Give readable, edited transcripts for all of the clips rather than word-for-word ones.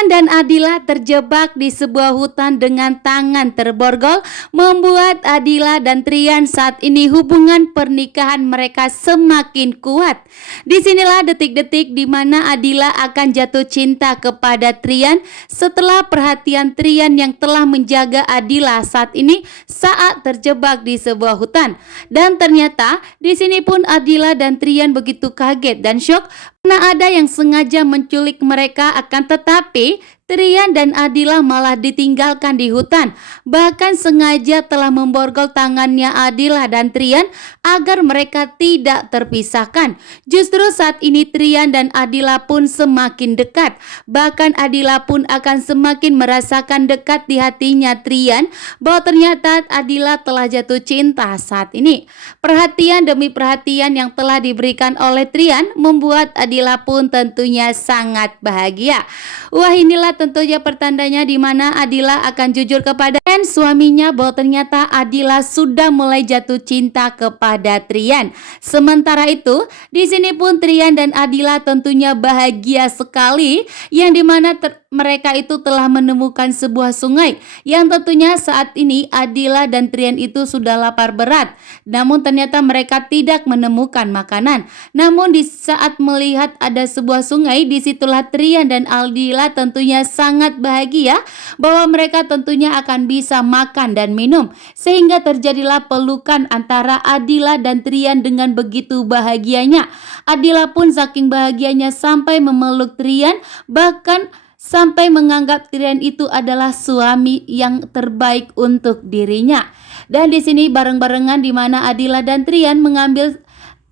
Trian dan Adila terjebak di sebuah hutan dengan tangan terborgol, membuat Adila dan Trian saat ini hubungan pernikahan mereka semakin kuat. Disinilah detik-detik di mana Adila akan jatuh cinta kepada Trian setelah perhatian Trian yang telah menjaga Adila saat ini saat terjebak di sebuah hutan. Dan ternyata di sini pun Adila dan Trian begitu kaget dan syok karena ada yang sengaja menculik mereka, akan tetapi Trian dan Adila malah ditinggalkan di hutan. Bahkan sengaja telah memborgol tangannya Adila dan Trian agar mereka tidak terpisahkan. Justru saat ini Trian dan Adila pun semakin dekat. Bahkan Adila pun akan semakin merasakan dekat di hatinya Trian bahwa ternyata Adila telah jatuh cinta saat ini. Perhatian demi perhatian yang telah diberikan oleh Trian membuat Adila pun tentunya sangat bahagia. Wah, inilah tentunya pertandanya di mana Adila akan jujur kepada suaminya bahwa ternyata Adila sudah mulai jatuh cinta kepada Trian. Sementara itu, di sini pun Trian dan Adila tentunya bahagia sekali, yang dimana mereka itu telah menemukan sebuah sungai yang tentunya saat ini Adila dan Trian itu sudah lapar berat. Namun ternyata mereka tidak menemukan makanan. Namun di saat melihat ada sebuah sungai, disitulah Trian dan Adila tentunya sangat bahagia bahwa mereka tentunya akan bisa makan dan minum. Sehingga terjadilah pelukan antara Adila dan Trian dengan begitu bahagianya. Adila pun saking bahagianya sampai memeluk Trian, bahkan sampai menganggap Trian itu adalah suami yang terbaik untuk dirinya. Dan di sini bareng-barengan di mana Adila dan Trian mengambil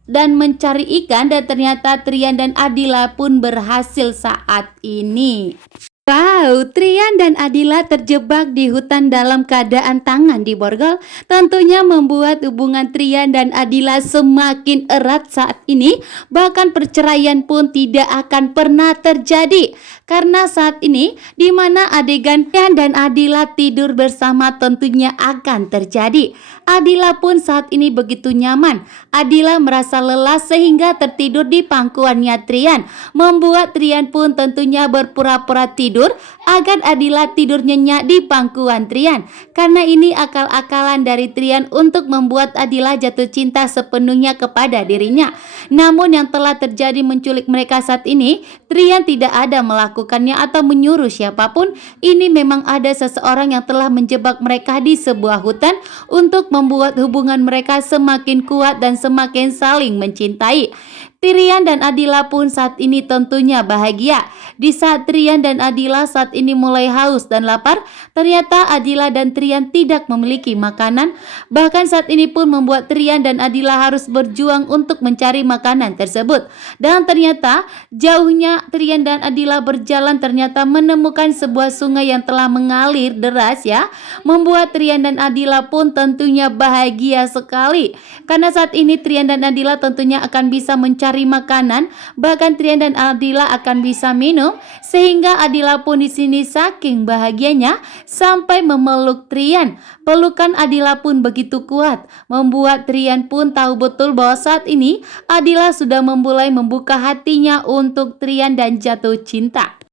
dan mencari ikan, dan ternyata Trian dan Adila pun berhasil saat ini. Wow, Trian dan Adila terjebak di hutan dalam keadaan tangan diborgol tentunya membuat hubungan Trian dan Adila semakin erat saat ini. Bahkan perceraian pun tidak akan pernah terjadi. Karena saat ini di mana adegan Trian dan Adila tidur bersama tentunya akan terjadi. Adila pun saat ini begitu nyaman. Adila merasa lelah sehingga tertidur di pangkuannya Trian, membuat Trian pun tentunya berpura-pura tidur agar Adila tidur nyenyak di pangkuan Trian. Karena ini akal-akalan dari Trian untuk membuat Adila jatuh cinta sepenuhnya kepada dirinya. Namun yang telah terjadi menculik mereka saat ini, Trian tidak ada melakukannya atau menyuruh siapapun. Ini memang ada seseorang yang telah menjebak mereka di sebuah hutan untuk membuat hubungan mereka semakin kuat dan semakin saling mencintai. Trian dan Adila pun saat ini tentunya bahagia. Di saat Trian dan Adila saat ini mulai haus dan lapar, ternyata Adila dan Trian tidak memiliki makanan. Bahkan saat ini pun membuat Trian dan Adila harus berjuang untuk mencari makanan tersebut. Dan ternyata jauhnya Trian dan Adila berjalan ternyata menemukan sebuah sungai yang telah mengalir deras ya. Membuat Trian dan Adila pun tentunya bahagia sekali. Karena saat ini Trian dan Adila tentunya akan bisa mencari makanan, bahkan Trian dan Adila akan bisa minum, sehingga Adila pun di sini saking bahagianya sampai memeluk Trian. Pelukan Adila pun begitu kuat, membuat Trian pun tahu betul bahwa saat ini Adila sudah mulai membuka hatinya untuk Trian dan jatuh cinta.